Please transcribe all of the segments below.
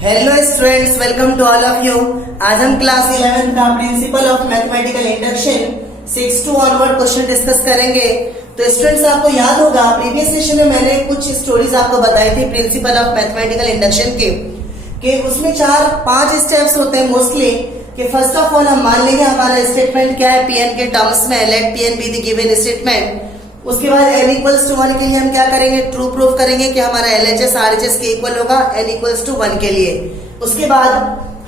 Hello students, welcome to all of you. आज हम class 11 का principle of mathematical induction 6 to onward question discuss करेंगे। तो students, आपको याद होगा प्रीवियस सेशन में मैंने कुछ स्टोरीज आपको बताई थी प्रिंसिपल ऑफ मैथमेटिकल इंडक्शन के कि उसमें 4-5 स्टेप्स होते हैं मोस्टली। कि फर्स्ट ऑफ ऑल हम मान लेंगे हमारा स्टेटमेंट क्या है पीएन के टर्म्स में, let P N be the given statement. उसके बाद n इक्वल्स टू 1 के लिए हम क्या करेंगे, ट्रू प्रूफ करेंगे कि हमारा LHS RHS के इक्वल होगा n इक्वल्स टू 1 के लिए। उसके बाद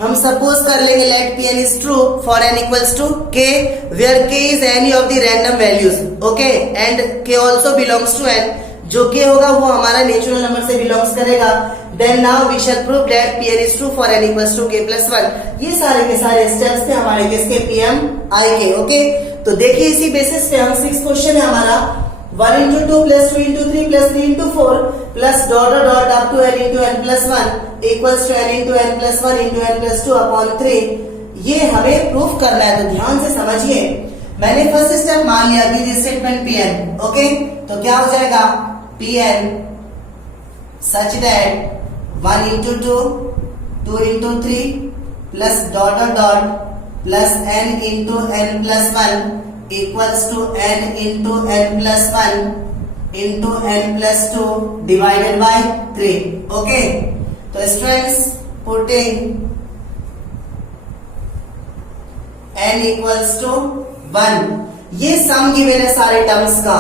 हम सपोज कर लेंगे let pn is true for n equals to k where k is any of the random values, okay, and k also belongs to n। जो k होगा वो हमारा नेचुरल नंबर से बिलोंग्स करेगा। Then now we shall prove that pn is true for n equals to k plus 1। ये सारे के सारे स्टेप्स थे हमारे किसके, pm I के, ओके। तो देखिए इसी बेसिस पे हम 6 क्वेश्चन है हमारा 1 into 2 plus 2 into 3 plus 3 into 4 plus dot dot dot up to n into n plus 1 equals to n into n plus 1 into n plus 2 upon 3। ये हमें प्रूफ करना है, तो ध्यान से समझिए। मैंने फर्स्ट स्टेप मान लिया विद स्टेटमेंट pn, ओके। तो क्या हो जाएगा pn such that 1 into 2 2 into 3 plus dot dot dot plus n into n plus 1 equals to n into n plus 1 into n plus 2 divided by 3, okay। तो students putting n equals to 1, ये सम given है सारे terms का।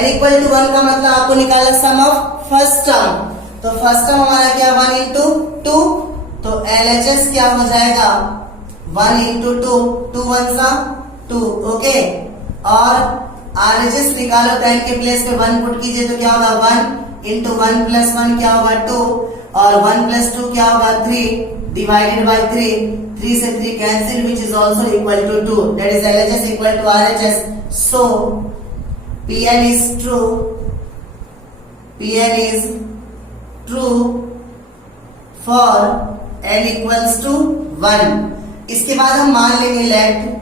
n equal to 1 का मतलब आपको निकालना सम of first term. तो फर्स्ट टर्म हमारा क्या 1 into 2, तो LHS क्या हो जाएगा 1 into 2, 2 1 सा 2, ओके। और RHS निकालो, 10 के प्लेस पे 1 पुट कीजिए तो क्या होगा 1 into 1 plus 1 क्या होगा 2, और 1 plus 2 क्या होगा 3 divided by 3, 3 से 3 cancel which is also equal to 2, that is LHS equal to RHS। So PN is true, PN is true for n equals to 1। इसके बाद हम मान लेंगे let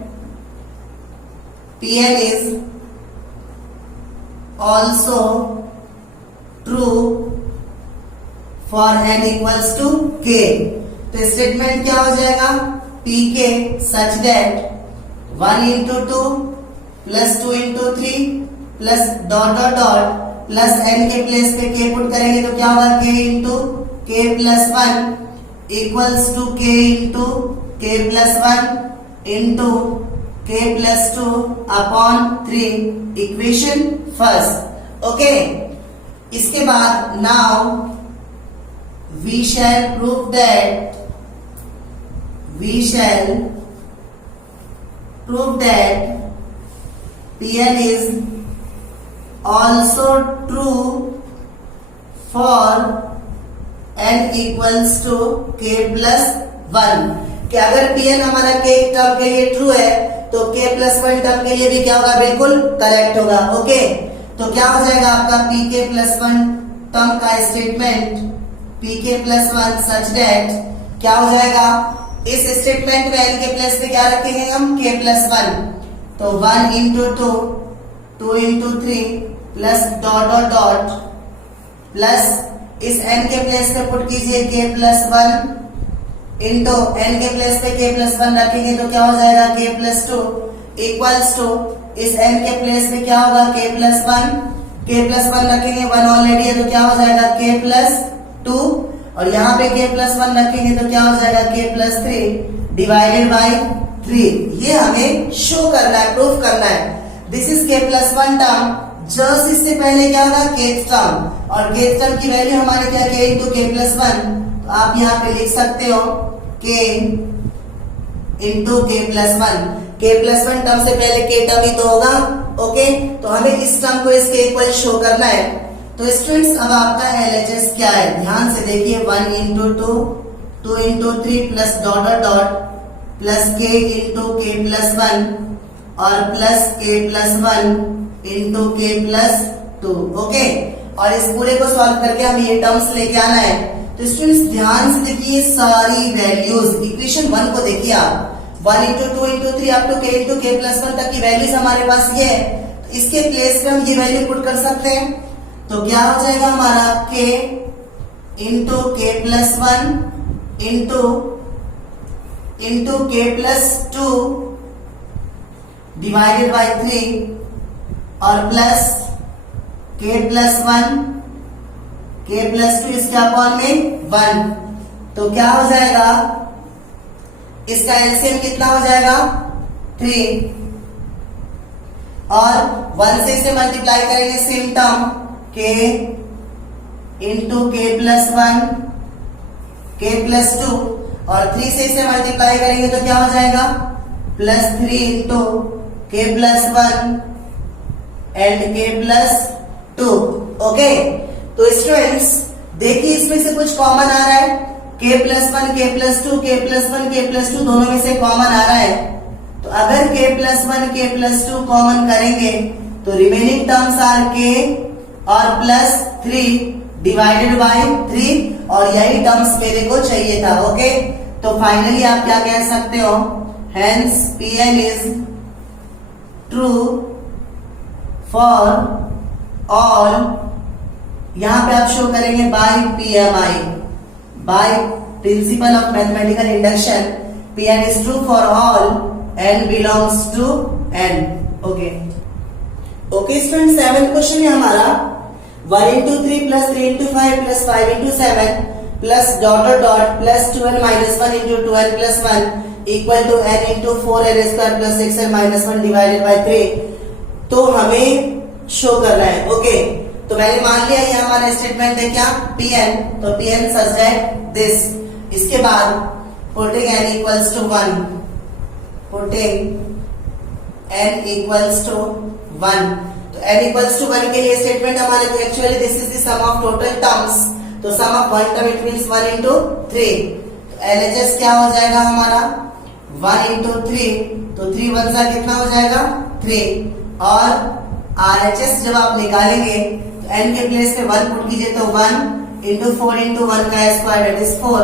pn is also true for n equals to k। तो statement क्या हो जाएगा pk such that 1 into 2 plus 2 into 3 plus dot dot dot plus n के प्लेस पे k पुट करेंगे तो क्या होगा k into k plus 1 equals to k into k plus 1 into k plus 2 upon 3, equation first, okay. इसके बाद now we shall prove that pn is also true for n equals to k plus 1। कि अगर pn हमारा k term के लिए true है तो k plus 1 term के लिए भी क्या होगा, बिल्कुल करेक्ट होगा, ओके। तो क्या हो जाएगा आपका pk प्लस 1 टर्म का statement pk plus 1 such that क्या हो जाएगा, इस स्टेटमेंट में n के प्लेस पे क्या रखेंगे हम k प्लस 1, तो 1 into 2 2 into 3 plus dot dot dot plus इस n के प्लेस पे पुट कीजिए k प्लस 1 इंटू n के प्लेस पे k प्लस 1 रखेंगे तो क्या हो जाएगा k प्लस 2 इक्वल्स टू इस n के प्लेस पे क्या होगा k प्लस 1 रखेंगे, 1 ऑलरेडी है तो क्या हो जाएगा k प्लस 2, और यहाँ पे k प्लस 1 रखेंगे तो क्या हो जाएगा k प्लस 3 डिवाइडेड बाई 3। ये हमें शो करना है, प्रूफ करना है। This is k plus 1 term, just इससे पहले क्या होगा kth टर्म, और kth टर्म की वैल्यू हमारी क्या k इंटू k प्लस 1। तो आप यहाँ पे लिख सकते हो k into k plus 1। k plus 1 term से पहले k टर्म ही तो होगा, ओके। तो हमें इस टर्म को इसके इक्वल शो करना है। तो स्टूडेंट्स अब आपका LHS क्या है, ध्यान से देखिए 1 into 2 2 into 3 plus dot dot dot plus k into k plus 1 और plus k plus 1 into k plus 2, okay. और इस पूरे को सॉल्व करके हमें ये टर्म्स लेके आना है। तो स्टूडेंट्स ध्यान से देखिए सारी वैल्यूज, इक्वेशन 1 को देखिए आप, 1 into 2 into 3 up to k into k plus 1 तक की वैल्यूज हमारे पास ये है। तो इसके प्लेस पे हम ये वैल्यू पुट कर सकते हैं। तो क्या हो जाएगा हमारा k into k plus 1 into के प्लस 2 डिवाइडेड बाई 3 और प्लस के प्लस 1 के प्लस 2 इसके अपॉन में 1। तो क्या हो जाएगा, इसका एलसीएम कितना हो जाएगा 3 और 1 से इसे मल्टीप्लाई करेंगे सेम टर्म के इंटू के प्लस 1 के प्लस 2 और 3 से इसे मल्टीप्लाई करेंगे तो क्या हो जाएगा प्लस 3 इंटू के प्लस 1 एंड के प्लस 2। ओके, तो स्टूडेंट्स देखिए इसमें से कुछ कॉमन आ रहा है, के प्लस 1 के प्लस 2 के प्लस 1 के प्लस 2 दोनों में से कॉमन आ रहा है। तो अगर के प्लस 1 के प्लस 2 कॉमन करेंगे तो रिमेनिंग टर्म्स आर के और प्लस 3 डिवाइडेड बाय 3 और यही टर्म्स मेरे को चाहिए था। ओके, तो फाइनली आप क्या कह सकते हो, hence Pn is true for all, यहां पे आप शो करेंगे by PMI, by principle of mathematical induction, Pn is true for all n belongs to n। Okay student, 7th question है हमारा 1 into 3 plus 3 into 5 plus 5 into 7 plus dot dot dot plus 2n minus 1 into 2n plus 1 equal to n into 4n square plus 6n minus 1 divided by 3। तो हमें show करना है। Okay, तो मैंने मान लिया ये हमारा स्टेटमेंट है क्या Pn, तो Pn such that this। इसके बाद putting n equals to 1, putting n equals to 1, तो n equals to 1 के लिए स्टेटमेंट हमारे actually this is the sum of total terms, तो sum of one term it means 1 into 3। तो LHS क्या हो जाएगा हमारा 1 into 3, तो 3 1 सा कितना हो जाएगा 3 और RHS जब आप निकालेंगे तो n के प्लेस पे 1 पुट कीजिए तो 1 into 4 into 1 का स्क्वायर दैट इज 4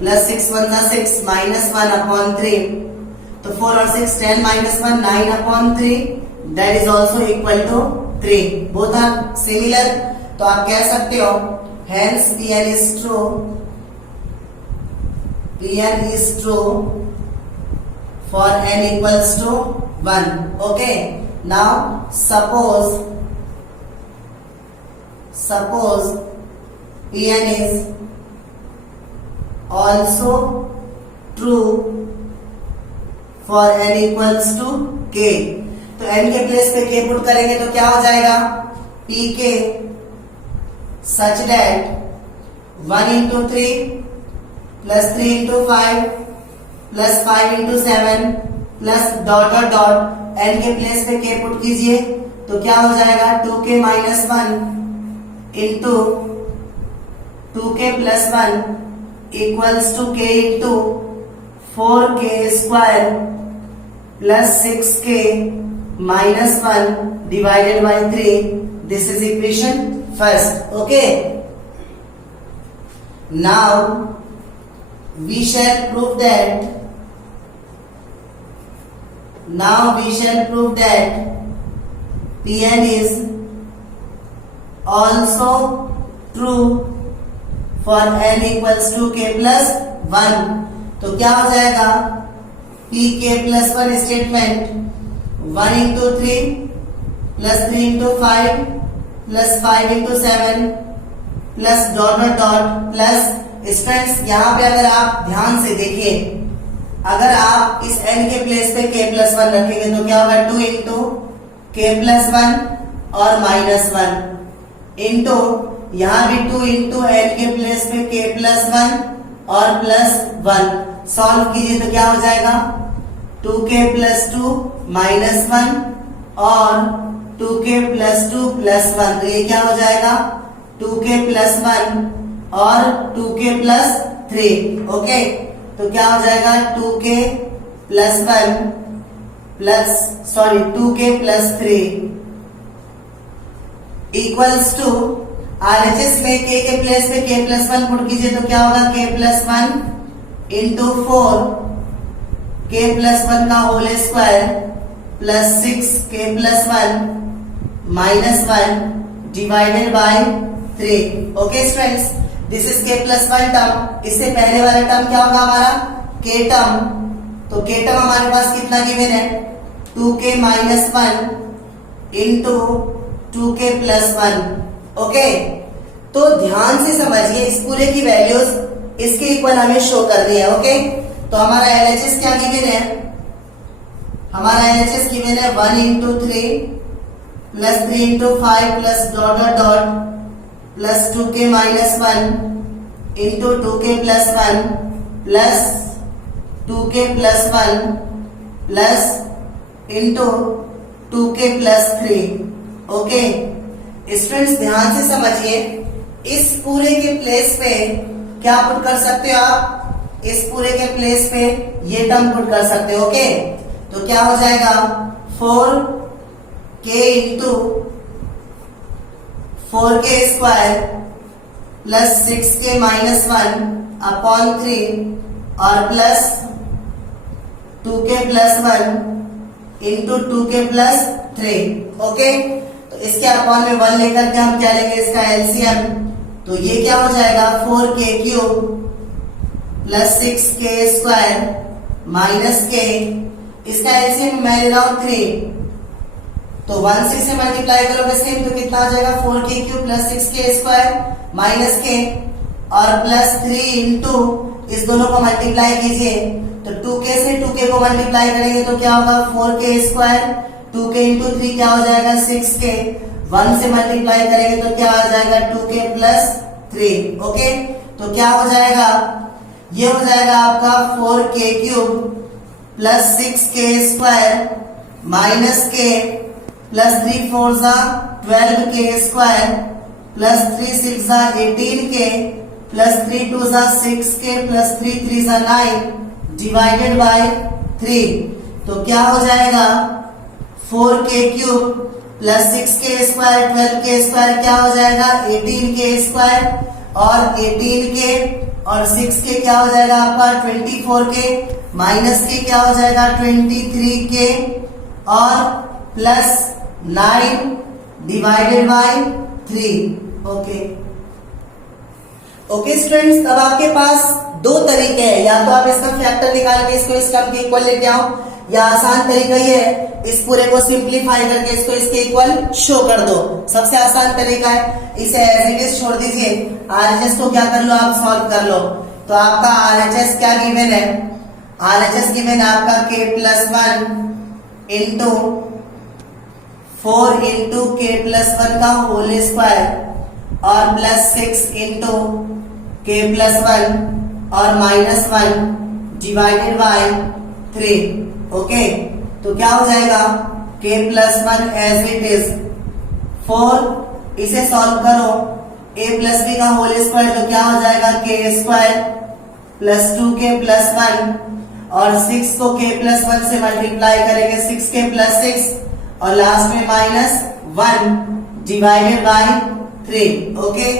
प्लस 6 1 सा 6 minus 1 upon 3, तो 4 और 6 10 minus 1 9 upon 3 that is also equal to 3, both are similar। तो आप कह सकते हो hence Pn is true, Pn is true for n equals to 1। okay, now suppose Pn is also true for n equals to k, तो n के place पे k put करेंगे तो क्या हो जाएगा pk such that 1 into 3 plus 3 into 5 plus 5 into 7 plus dot dot dot n के place पे k पुट कीजिए तो क्या हो जाएगा 2k minus 1 into 2k plus 1 equals to k into 4k square plus 6k minus 1 divided by 3। This is equation first। okay, now we shall prove that Pn is also true for n equals to k plus 1। तो क्या हो जाएगा pk plus 1 statement 1 into 3 plus 3 into 5 plus 5 into 7 plus dot dot dot plus students यहाँ पे अगर आप ध्यान से देखिए, अगर आप इस n के प्लेस पे k plus 1 रखेंगे तो क्या होगा 2 into k plus 1 और minus 1 into यहाँ भी 2 into n के प्लेस पे k plus 1 और plus 1 सॉल्व कीजिए तो क्या हो जाएगा 2k plus 2 minus 1 और 2k plus 2 plus 1, तो ये क्या हो जाएगा 2k plus 1 और 2k plus 3। ओके, तो क्या हो जाएगा 2k plus 1 plus 2k plus 3 equals to RHS में k के प्लेस पे k plus 1 पुट कीजिए तो क्या होगा k plus 1 into 4 k plus 1 का whole square plus 6 k plus 1 minus 1 divided by 3। okay students, this is k plus one term, इससे पहले वाला टर्म क्या होगा हमारा k टर्म, तो k टर्म हमारे पास कितना गिवन है 2k minus one into 2k plus one. Okay, तो ध्यान से समझिए, इस पूरे की वैल्यूज इसके इक्वल हमें शो करनी है। ओके, तो हमारा LHS क्या गिवन है, हमारा LHS गिवन है 1 into 3 plus 3 into 5 plus dot dot dot plus 2k minus one into 2k plus one plus 2k plus one plus into 2k plus 3। Okay students, ध्यान से समझिए, इस पूरे के प्लेस पे क्या पुट कर सकते हो आप, इस पूरे के प्लेस पे ये टर्म पुट कर सकते हो। ओके, तो क्या हो जाएगा 4k into 4k square plus 6k minus one upon 3 और plus 2k plus one into 2k plus 3। Okay, तो इसके अपॉन में 1 लेकर के हम क्या लेंगे, इसका एलसीएम, तो ये क्या हो जाएगा 4k cube plus 6k square minus k, इसका एलसीएम मैं ले रहा हूं 3, तो 1 6 से मल्टीप्लाई करोगे सेम, तो कितना हो जाएगा 4k cube plus 6k square minus k और प्लस 3 इंटू इस दोनों को मल्टीप्लाई कीजिए, तो 2k से 2k को मल्टीप्लाई करेंगे तो क्या होगा 4k स्क्वायर, 2k इंटू 3 क्या हो जाएगा 6k, 1 से मल्टीप्लाई करेंगे तो क्या आ जाएगा 2k प्लस 3। ओके, तो क्या हो जाएगा, ये हो जाएगा आपका 4k cube plus 6k square minus k plus 3 4 जा 12k स्क्वायर प्लस 3 6 जा 18k प्लस 3 2 जा 6k प्लस 3 3 जा 9 डिवाइडेड बाय 3, तो क्या हो जाएगा 4k cube plus 6k square 12k square क्या हो जाएगा 18k स्क्वायर और 18k और 6k क्या हो जाएगा आपका 24k माइनस k क्या हो जाएगा 23k और plus 9 divided by 3। Okay okay students, अब आपके पास दो तरीके हैं, या तो आप इसका फैक्टर निकाल के इसको इस टर्म के इक्वल लेके आओ, या आसान तरीका ये है इस पूरे को सिंप्लीफाई करके इसको इसके इक्वल शो कर दो। सबसे आसान तरीका है, इसे एज इट इज छोड़ दीजिए, आरएचएस को क्या कर लो आप सॉल्व कर लो। तो आपका आरएचएस क्या गिवन है, आरएचएस गिवन है आपका k plus one into 4 into k plus one का होल स्क्वायर और plus 6 into k plus one और minus one divided by 3। Okay, तो क्या हो जाएगा k plus one as it is 4, इसे सॉल्व करो a प्लस b का होल स्क्वायर, तो क्या हो जाएगा k square plus 2k plus one और 6 को k प्लस वन से मल्टीप्लाई करेंगे 6k प्लस 6 और लास्ट में माइनस 1 डिवाइडेड बाय 3। ओके,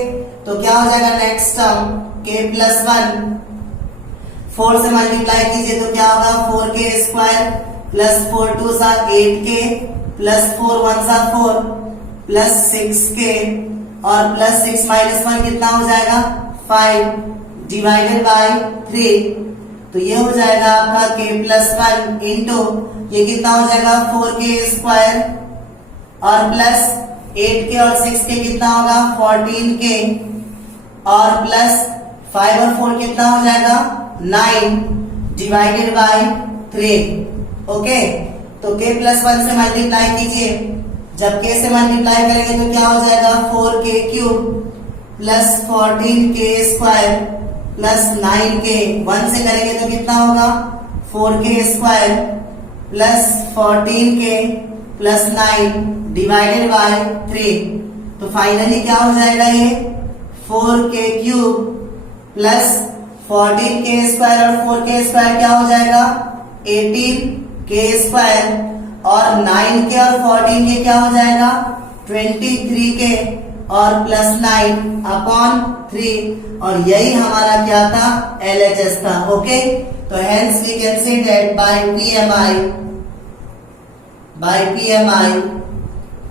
तो क्या हो जाएगा next term k plus one 4 से मल्टीप्लाई कीजिए तो क्या होगा 4k स्क्वायर प्लस 4 2 सा 8k प्लस 4 1 सा 4 प्लस 6k और प्लस 6 माइनस 1 कितना हो जाएगा 5 डिवाइडेड बाय 3, तो ये हो जाएगा आपका k प्लस वन इंटू ये कितना हो जाएगा 4k स्क्वायर और प्लस 8k और 6k कितना होगा 14k और प्लस 5 और 4 कितना हो जाएगा 9 डिवाइडेड बाय 3। ओके, तो k प्लस वन से मल्टीप्लाई कीजिए, जब k से मल्टीप्लाई करेंगे तो क्या हो जाएगा 4k cube plus 14k square plus 9k, 1 से करेंगे तो कितना होगा 4k square plus 14k plus 9 divided by 3, तो फाइनली क्या हो जाएगा ये 4k cube plus 14k square और 4k स्क्वायर क्या हो जाएगा 18k स्क्वायर और 9k और 14k क्या हो जाएगा 23k और प्लस 9 अपॉन 3, और यही हमारा क्या था LHS था। ओके, तो hence we can say that by PMI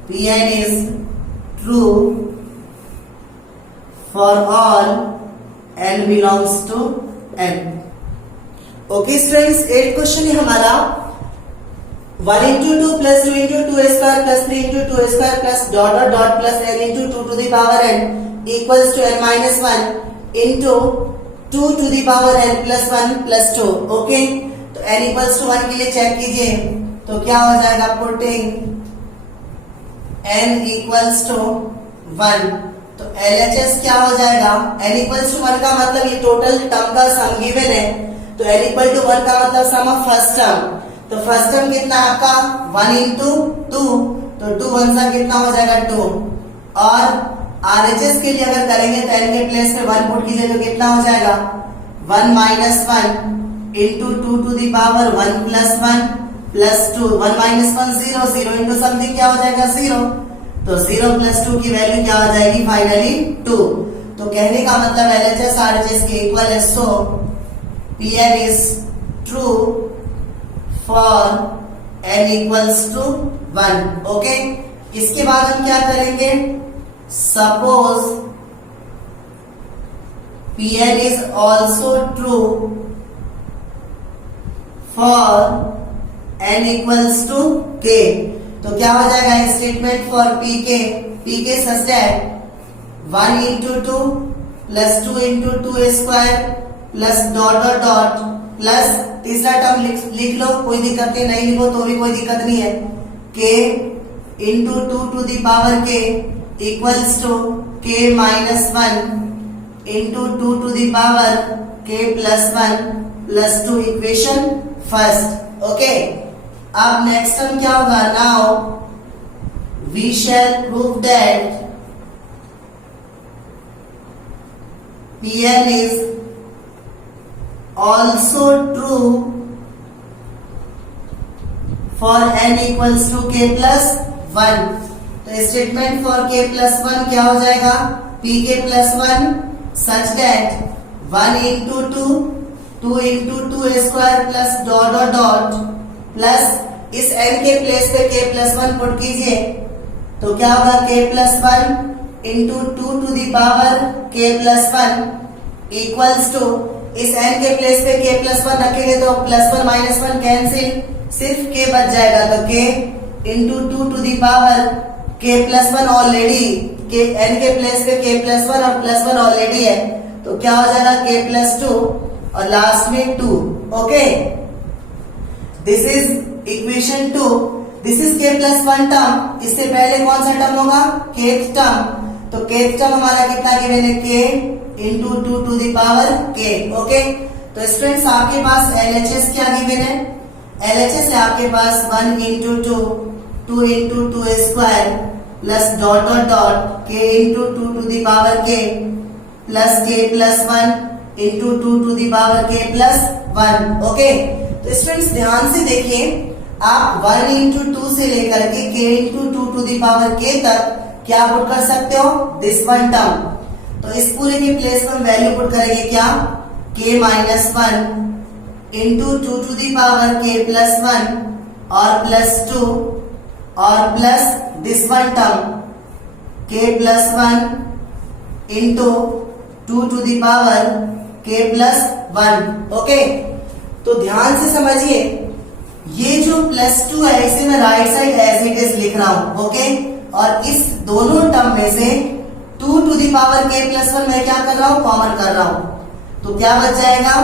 Pn is true for all n belongs to n. Okay students, 8 question है हमारा 1 into 2 plus 2 into 2 square plus 3 into 2 square plus dot dot dot plus n into 2 to the power n equals to n minus 1 into 2 to the power n plus 1 plus 2. Okay, तो n equals to 1 के लिए check कीजिए, तो क्या हो जाएगा, putting n equals to 1, तो LHS क्या हो जाएगा, n equals to 1 का मतलब ये टोटल टर्म का सम गिवन है, तो n equal to 1 का मतलब सम ऑफ फर्स्ट टर्म, तो फर्स्ट टर्म कितना आपका 1 into 2, तो 2 1 सा कितना हो जाएगा 2, और RHS के लिए अगर करेंगे तो n के प्लेस पे 1 पुट कीजिए तो कितना हो जाएगा 1 minus 1 into 2 to the power 1 plus 1 plus 2, 1 minus 1 0, 0 into something क्या हो जाएगा 0, तो 0 plus 2 की वैल्यू क्या हो जाएगी फाइनली 2. तो कहने का मतलब LHS RHS के इक्वल है, सो Pn is true for n equals to 1. Okay, इसके बाद हम क्या करेंगे, suppose Pn is also true for n equals to k. तो क्या हो जाएगा statement for pk such that 1 into 2 plus 2 into 2 square plus dot dot dot plus तीसरा टर्म लिख लो, कोई दिक्कत नहीं लिखो तो भी कोई दिक्कत नहीं है, k into 2 to the power k equals to k minus 1 into 2 to the power k plus 1 plus 2, equation first. Okay, अब नेक्स्ट टर्म क्या होगा, now we shall prove that Pn is also true for n equals to k plus 1. तो statement for k plus 1 क्या हो जाएगा, pk plus 1 such that 1 into 2 2 into 2 square plus dot dot dot plus इस n के place पे k plus 1 put कीजिए, तो क्या होगा k plus 1 into 2 to the power k plus 1 equals to, इस n के प्लेस पे k plus 1 रखेंगे तो प्लस 1 माइनस 1 कैंसिल, सिर्फ k बच जाएगा, तो k into 2 to the power k plus 1 already, k n के प्लेस पे k plus 1 और प्लस 1 ऑलरेडी है, तो क्या हो जाएगा k plus 2 और लास्ट में 2. Okay, this is equation 2. This is k plus 1 term, इससे पहले कौन सा टर्म होगा, kth टर्म, तो kth टर्म हमारा कितना गिवन है, k into 2 to the power k. Okay, तो स्टूडेंट्स आपके पास LHS क्या गिवन है, LHS है आपके पास 1 into 2 2 into 2 square plus dot dot dot k into 2 to the power k plus k plus 1 into 2 to the power k plus 1. Okay, तो students ध्यान से देखिए, आप 1 into 2 से लेकर के k into 2 to the power k तक क्या पुट कर सकते हो, दिस वन टर्म, तो इस पूरे के प्लेस पर वैल्यू पुट करेंगे क्या, k minus 1 into 2 to the power k plus 1 और प्लस 2 और plus this one term k plus 1 into 2 to the power k plus 1. Okay, तो ध्यान से समझिए, ये जो प्लस 2 है इसे मैं right side as it is लिख रहा हूं. ओके, और इस दोनों टर्म में से 2 to the power k plus 1 मैं क्या कर रहा हूं, कॉमन कर रहा हूं, तो क्या बच जाएगा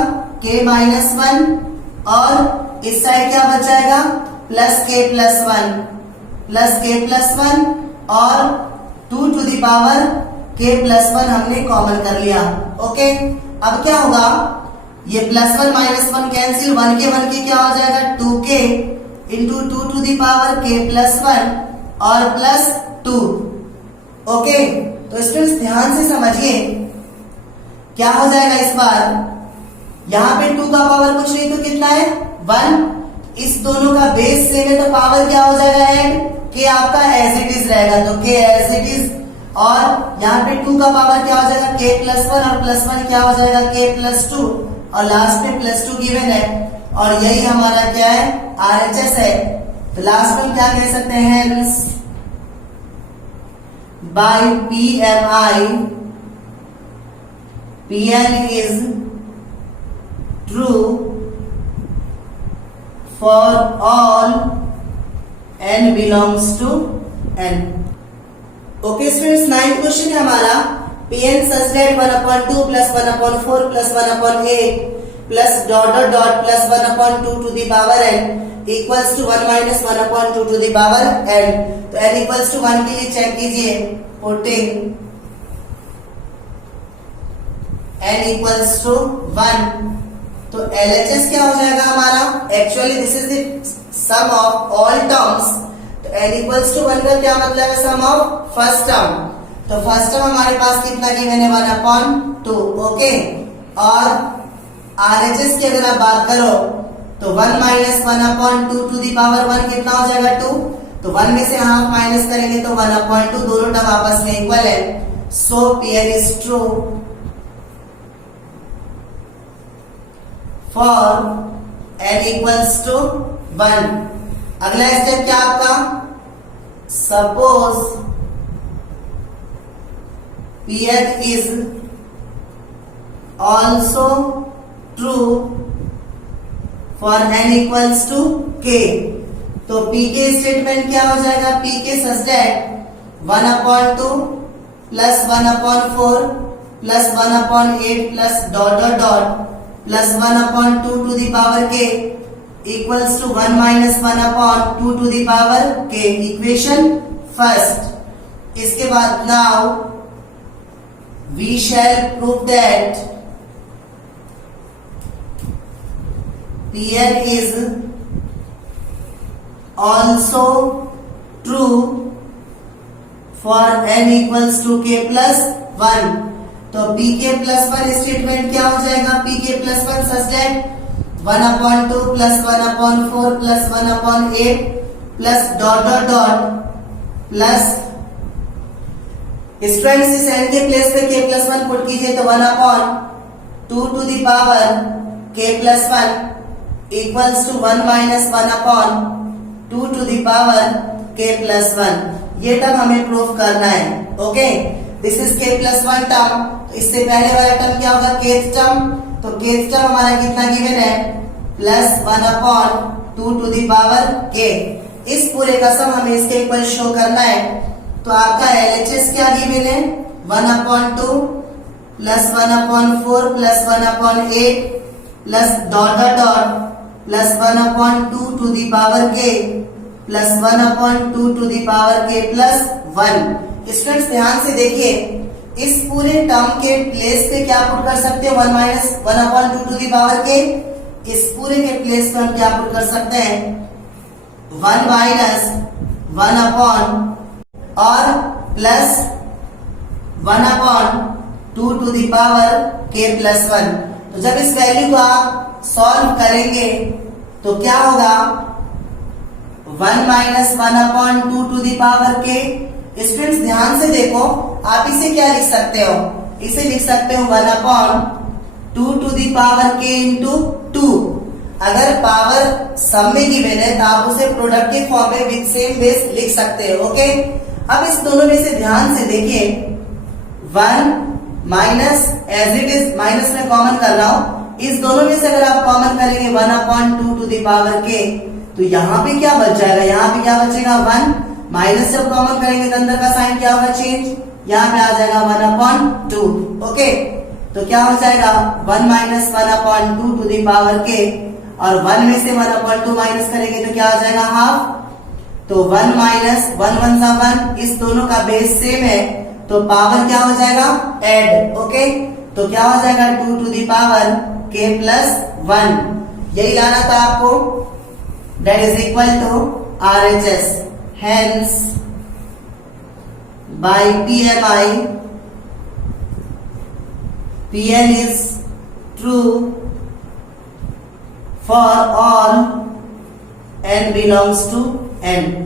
k minus 1 और इस साइड क्या बच जाएगा प्लस k plus 1 और 2 to the power k plus 1 हमने कॉमन कर लिया. ओके, अब क्या होगा, ये प्लस 1 माइनस 1 कैंसिल, 1 के क्या हो जाएगा 2k into 2 to the power k plus 1 और प्लस 2. ओके, तो स्टूडेंट्स ध्यान से समझिए, क्या हो जाएगा इस बार, यहाँ पे 2 का पावर कुछ नहीं तो कितना है 1, इस दोनों का बेस सेम है तो पावर क्या हो जाएगा ऐड, k आपका एज इट इज रहेगा, तो k एज इट इज, और यहाँ पे 2 का पावर क्या हो जाएगा k plus 1 और प्लस 1 क्या हो जाएगा k plus 2 और लास्ट में प्लस 2 गिवन है, और यही हमारा क्या है RHS है, तो लास्ट में क्या कह सकते हैं, by PMI Pn is true for all n belongs to n. Okay students, 9th question है हमारा Pn such that 1/2 plus 1/4 plus 1/8 plus dot dot dot plus 1/2 to the power n equals to 1 minus 1/2 to the power n. तो n equals to 1 के लिए check कीजिए, putting n equals to 1, तो LHS क्या हो जाएगा हमारा? Actually this is the sum of all terms, तो n equals to 1 का क्या मतलब है? सम ऑफ फर्स्ट टर्म, तो फर्स्ट टर्म हमारे पास कितना गिवन है? 1/2, ओके। और RHS की अगर आप बात करो तो 1 minus 1/2 to the power 1 कितना हो जाएगा? 2, तो 1 में से हाफ माइनस करेंगे तो 1/2, दोनों टर्म आपस में इक्वल है, सो Pn is true for n equals to 1. अगला स्टेप क्या आपका? Suppose Pn is also true for n equals to k. तो pk स्टेटमेंट क्या हो जाएगा? pk such that 1/2 plus 1/4 plus 1/8 plus dot dot dot plus 1/2 to the power k equals to 1 minus 1/2 to the power k. Equation first. इसके बाद now we shall prove that Pn is also true for n equals to k plus 1. तो pk plus 1 statement क्या हो जाएगा? pk plus 1 such that 1/2 plus 1/4 plus 1/8 plus dot dot dot plus students इस n के place पे k plus 1 put कीजिए तो 1/2 to the power k plus 1 equals to 1 minus 1/2 to the power k plus 1. ये term हमें proof करना है, okay. This is k plus 1 term, तो इससे पहले वाला टर्म क्या होगा? kth टर्म, तो kth टर्म हमारा कितना गिवन है? Plus 1/2 to the power k. इस पूरे का सम हमें इसके इक्वल शो करना है, तो आपका LHS क्या गिवन है? 1/2 plus 1/4 plus 1/8 plus dot dot dot plus 1/2 to the power k plus 1/2 to the power k plus 1. Students ध्यान से देखिए, इस पूरे टर्म के प्लेस पे क्या पुट कर सकते हैं? 1 minus 1/2 to the power k. इस पूरे के प्लेस पे हम क्या पुट कर सकते हैं? 1 minus 1/, और plus 1/2 to the power k plus 1. तो जब इस वैल्यू को आप सॉल्व करेंगे तो क्या होगा? 1 minus 1/2 to the power k. Students ध्यान से देखो, आप इसे क्या लिख सकते हो? इसे लिख सकते हो 1/2 to the power k into 2. अगर पावर सम में गिवन है तो आप उसे प्रोडक्ट के फॉर्म में विद सेम बेस लिख सकते हो, ओके। अब इस दोनों में से ध्यान से देखिए, 1 minus as it is minus में कॉमन कर रहा हूं, इस दोनों में से अगर आप कॉमन करेंगे 1/2 to the power k, तो यहाँ पे क्या बच जाएगा? यहाँ पे क्या बचेगा? 1 माइनस जब कॉमन करेंगे तो अंदर का साइन क्या होगा? चेंज, यहाँ पे आ जाएगा 1/2, ओके। तो क्या हो जाएगा? 1 minus 1/2 to the power k, और 1 में से 1/2 माइनस करेंगे तो क्या आ जाएगा? हाफ, तो 1 minus 1 1 सा 1, इस दोनों का बेस सेम है तो पावर क्या हो जाएगा? Add, okay. तो क्या हो जाएगा? 2 to the power k plus 1. यही लाना था आपको, that is equal to RHS. Hence by PMI Pn is true for all n belongs to n.